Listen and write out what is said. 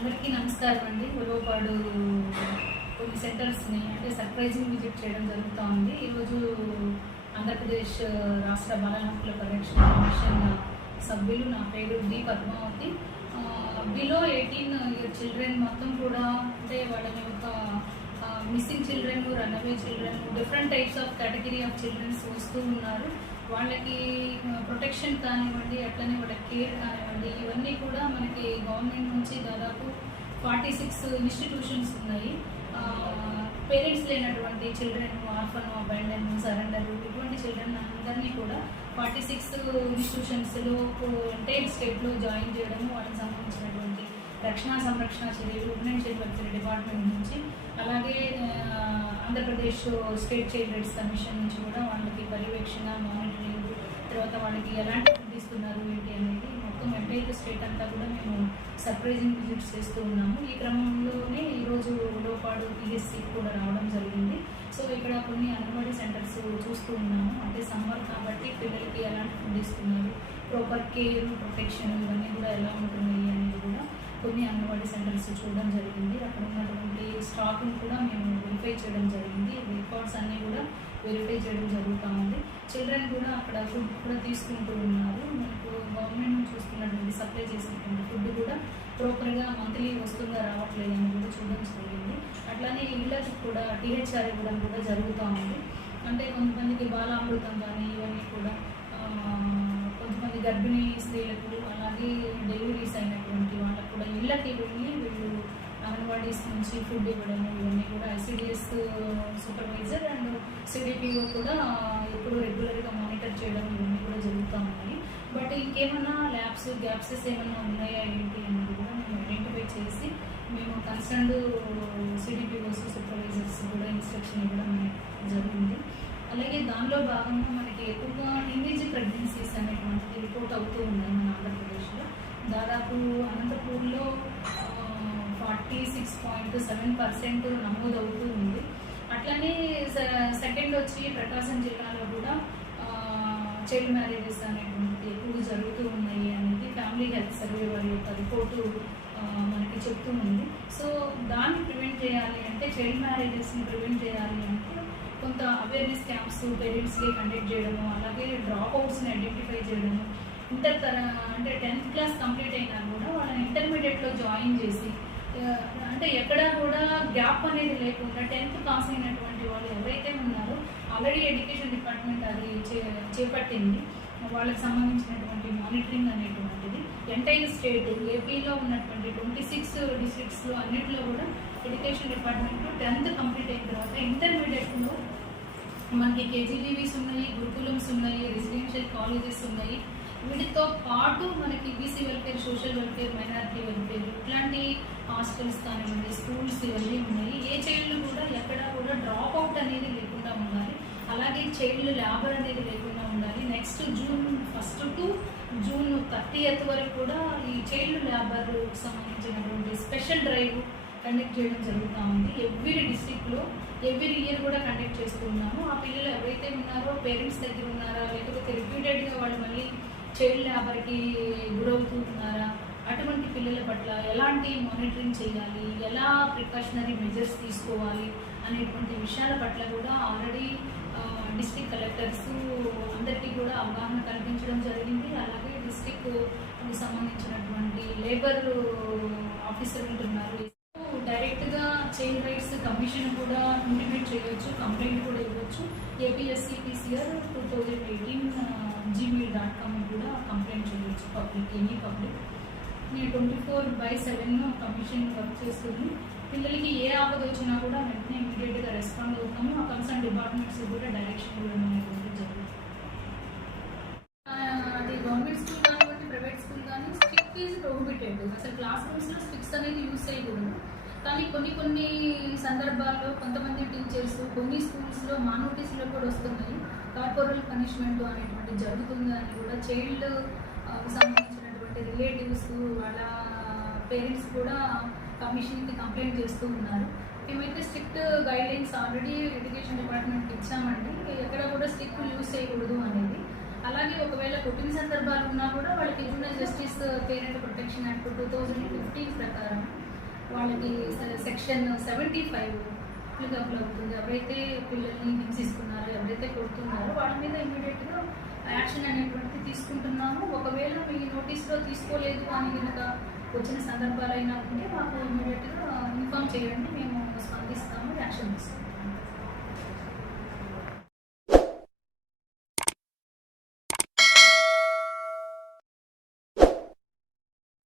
అందరికీ నమస్కారం అండి. ఉలవపాడు కొన్ని సెంటర్స్ని అంటే సర్ప్రైజింగ్ విజిట్ చేయడం జరుగుతూ ఉంది. ఈరోజు ఆంధ్రప్రదేశ్ రాష్ట్ర బాలల హక్కుల పరిరక్షణ కమిషన్ సభ్యులు, నా పేరు D Padmavati. Below 18 year children మొత్తం కూడా అంటే వాళ్ళని ఒక missing children, runaway children, different types of category of childrens వస్తూ ఉన్నారు. వాళ్ళకి ప్రొటెక్షన్ కానివ్వండి, అట్లనే వాళ్ళ కేర్ కానివ్వండి, ఇవన్నీ కూడా మనకి గవర్నమెంట్ నుంచి దాదాపు 46 ఇన్స్టిట్యూషన్స్ ఉన్నాయి. పేరెంట్స్ లేనటువంటి చిల్డ్రన్, ఆర్ఫన్, అబాండన్, సరెండర్, ఇటువంటి చిల్డ్రన్ అందరినీ కూడా 46 ఇన్స్టిట్యూషన్స్లో ఎంటైర్ స్టేట్లో జాయిన్ చేయడము, వాటికి సంబంధించినటువంటి రక్షణ సంరక్షణ చర్యలు women and child welfare department నుంచి, అలాగే Andhra Pradesh state child rights commission నుంచి కూడా వాళ్ళకి పర్యవేక్షణ, మానిటరింగ్, తర్వాత వాళ్ళకి ఎలాంటి ఫుడ్ ఇస్తున్నారు ఏంటి అనేది మొత్తం ఎంటైర్ స్టేట్ అంతా కూడా మేము సర్ప్రైజింగ్ విజిట్స్ చేస్తూ ఉన్నాము. ఈ క్రమంలోనే ఈరోజు ఉలవపాడు పిఎస్సి కూడా రావడం జరిగింది. సో ఇక్కడ కొన్ని అంగన్వాడీ సెంటర్స్ చూస్తూ ఉన్నాము. అంటే సమ్మర్ కాబట్టి పిల్లలకి ఎలాంటి ఫుడ్ ఇస్తున్నారు, ప్రాపర్ కేర్, ప్రొటెక్షన్ ఇవన్నీ కూడా ఎలా ఉంటున్నాయి అనేది కూడా కొన్ని అంగన్వాడీ సెంటర్స్ చూడడం జరిగింది. అక్కడ ఉన్నటువంటి స్టాక్ను కూడా మేము వెరిఫై చేయడం జరిగింది. రికార్డ్స్ అన్నీ కూడా వెరిఫై చేయడం జరుగుతూ ఉంది. చిల్డ్రన్ కూడా అక్కడ ఫుడ్ కూడా తీసుకుంటూ ఉన్నారు. మనకు గవర్నమెంట్ చూస్తున్నటువంటి సప్లై చేసినటువంటి ఫుడ్ కూడా ప్రాపర్గా మంత్లీ వస్తుందా రావట్లేదు అని కూడా చూడడం జరిగింది. అట్లానే ఇళ్ళకి కూడా టీహెచ్ఆర్ ఇవ్వడం కూడా జరుగుతూ ఉంది. అంటే కొంతమందికి బాలామృతం కానీ ఇవన్నీ కూడా, కొంతమంది గర్భిణీ స్త్రీలకు, అలాగే డెలివరీస్ అయినటువంటి వాళ్ళకు కూడా ఇళ్ళకి వెళ్ళి వీళ్ళు అంగన్వాడీస్ నుంచి ఫుడ్ ఇవ్వడము, ఇవన్నీ కూడా ఐసిడిఎస్ సూపర్వైజర్ అండ్ సిడిపిఓ కూడా ఎప్పుడు రెగ్యులర్గా మానిటర్ చేయడం ఇవన్నీ కూడా జరుగుతూ ఉన్నాయి. బట్ ఇంకేమన్నా ల్యాబ్స్, గ్యాప్సెస్ ఏమన్నా ఉన్నాయా ఏంటి అనేది కూడా మేము ఐడెంటిఫై చేసి మేము కన్సర్న్డ్ సిడిపిఓస్, సూపర్వైజర్స్ కూడా ఇన్స్ట్రక్షన్ ఇవ్వడం జరిగింది. అలాగే దానిలో భాగంగా మనకి ఎక్కువగా టీనేజ్ ప్రెగ్నెన్సీస్ అనేటువంటిది రిపోర్ట్ అవుతూ ఉన్నాయి మన ఆంధ్రప్రదేశ్లో. దాదాపు అనంతపూర్లో 46.7% నమోదవుతూ ఉంది. అట్లనే సెకండ్ వచ్చి ప్రకాశం జిల్లాలో కూడా చైల్డ్ మ్యారేజెస్ అనేటువంటిది ఎక్కువగా జరుగుతూ ఉన్నాయి అనేది ఫ్యామిలీ హెల్త్ సర్వే వారి యొక్క రిపోర్టు మనకి చెప్తూ ఉంది. సో దాన్ని ప్రివెంట్ చేయాలి అంటే, చైల్డ్ మ్యారేజెస్ని ప్రివెంట్ చేయాలి అంటే కొంత అవేర్నెస్ క్యాంప్స్ పేరెంట్స్కి కండక్ట్ చేయడము, అలాగే డ్రాప్ అవుట్స్ని ఐడెంటిఫై చేయడము, అంటే 10th క్లాస్ కంప్లీట్ అయినా కూడా వాళ్ళని ఇంటర్మీడియట్లో జాయిన్ చేసి, అంటే ఎక్కడా కూడా గ్యాప్ అనేది లేకుండా 10th పాస్ అయినటువంటి వాళ్ళు ఎవరైతే ఉన్నారో ఆల్రెడీ ఎడ్యుకేషన్ డిపార్ట్మెంట్ అది చేపట్టింది. వాళ్ళకి సంబంధించినటువంటి మానిటరింగ్ అనేటువంటిది ఎంటైర్ స్టేట్ ఏపీలో ఉన్నటువంటి 26 డిస్ట్రిక్ట్స్లో అన్నింటిలో కూడా ఎడ్యుకేషన్ డిపార్ట్మెంట్ 10th కంప్లీట్ అయిన తర్వాత ఇంటర్మీడియట్లో మనకి కేజీబీవీస్ ఉన్నాయి, గురుకులమ్స్ ఉన్నాయి, రెసిడెన్షియల్ కాలేజెస్ ఉన్నాయి. వీటితో పాటు మనకి BC welfare, social welfare, minority welfare, ఇట్లాంటి హాస్టల్స్ కానివ్వండి, స్కూల్స్ ఇవన్నీ ఉన్నాయి. ఏ చైల్డ్ కూడా ఎక్కడా కూడా డ్రాప్ అవుట్ అనేది లేకుండా ఉండాలి. అలాగే చైల్డ్ లేబర్ అనేది లేకుండా ఉండాలి. నెక్స్ట్ June 1 to June 30 వరకు కూడా ఈ చైల్డ్ లేబర్ సంబంధించినటువంటి స్పెషల్ డ్రైవ్ కండక్ట్ చేయడం జరుగుతూ ఉంది. ఎవ్రీ డిస్ట్రిక్ట్లో ఎవ్రీ ఇయర్ కూడా కండక్ట్ చేస్తూ ఉన్నాము. ఆ పిల్లలు ఎవరైతే ఉన్నారో పేరెంట్స్ దగ్గర ఉన్నారా, లేకపోతే రిపీటెడ్గా వాళ్ళు మళ్ళీ చైల్డ్ లేబర్కి గురవుతూ ఉన్నారా, అటువంటి పిల్లల పట్ల ఎలాంటి మానిటరింగ్ చేయాలి, ఎలా ప్రికాషనరీ మెజర్స్ తీసుకోవాలి అనేటువంటి విషయాల పట్ల కూడా ఆల్రెడీ డిస్ట్రిక్ట్ కలెక్టర్స్ అందరికీ కూడా అవగాహన కల్పించడం జరిగింది. అలాగే డిస్ట్రిక్ట్ సంబంధించినటువంటి లేబర్ ఆఫీసర్ ఉంటున్నారు. డైరెక్ట్గా చైల్డ్ రైట్స్ కమిషన్ కూడా ఇంటిమేట్ చేయవచ్చు, కంప్లైంట్ కూడా ఇవ్వచ్చు. APSCPCR 2018 gmail.com కూడా కంప్లైంట్ చేయవచ్చు పబ్లిక్, ఎనీ పబ్లిక్. నేను 24/7 కమిషన్ వర్క్ చేస్తుంది. పిల్లలకి ఏ ఆపద వచ్చినా కూడా వెంటనే ఇమీడియట్గా రెస్పాండ్ అవుతాము. ఆ కన్సర్న్ డిపార్ట్మెంట్స్ కూడా డైరెక్షన్ ఇవ్వడం అనేది జరుగుతుంది. అది గవర్నమెంట్ స్కూల్ కానివ్వండి, ప్రైవేట్ స్కూల్ కానీ స్టిక్ ఈజ్ ప్రొహిబిటెడ్. అసలు క్లాస్ రూమ్స్లో స్టిక్స్ అనేది యూజ్ చేయకూడదు. కానీ కొన్ని సందర్భాల్లో కొంతమంది టీచర్స్ కొన్ని స్కూల్స్లో మా నోటీసులో కూడా వస్తున్నాయి, కార్పొరల్ పనిష్మెంట్ అనేటువంటి జరుగుతుంది అని కూడా చైల్డ్ సంబంధించినటువంటి రిలేటివ్స్ వాళ్ళ పేరెంట్స్ కూడా కమిషన్కి కంప్లైంట్ చేస్తూ ఉన్నారు. మేమైతే స్ట్రిక్ట్ గైడ్లైన్స్ ఆల్రెడీ ఎడ్యుకేషన్ డిపార్ట్మెంట్కి ఇచ్చామండి, ఎక్కడ కూడా స్టిక్ యూజ్ చేయకూడదు అనేది. అలాగే ఒకవేళ కొట్టిన సందర్భాలు ఉన్నా కూడా వాళ్ళకి junior justice parent protection act 2015 ప్రకారం వాళ్ళకి సెక్షన్ 75 అప్లికబుల్ అవుతుంది. ఎవరైతే పిల్లల్ని హింసిస్తున్నారో, ఎవరైతే కొడుతున్నారో వాళ్ళ మీద ఇమీడియట్గా యాక్షన్ అనేటువంటిది తీసుకుంటున్నాము. ఒకవేళ మీ నోటీస్లో తీసుకోలేదు అని కనుక వచ్చిన సందర్భాలైనా ఉంటే మాకు ఇమీడియట్గా ఇన్ఫామ్ చేయండి, మేము స్పందిస్తాము, యాక్షన్ తీసుకుంటాము.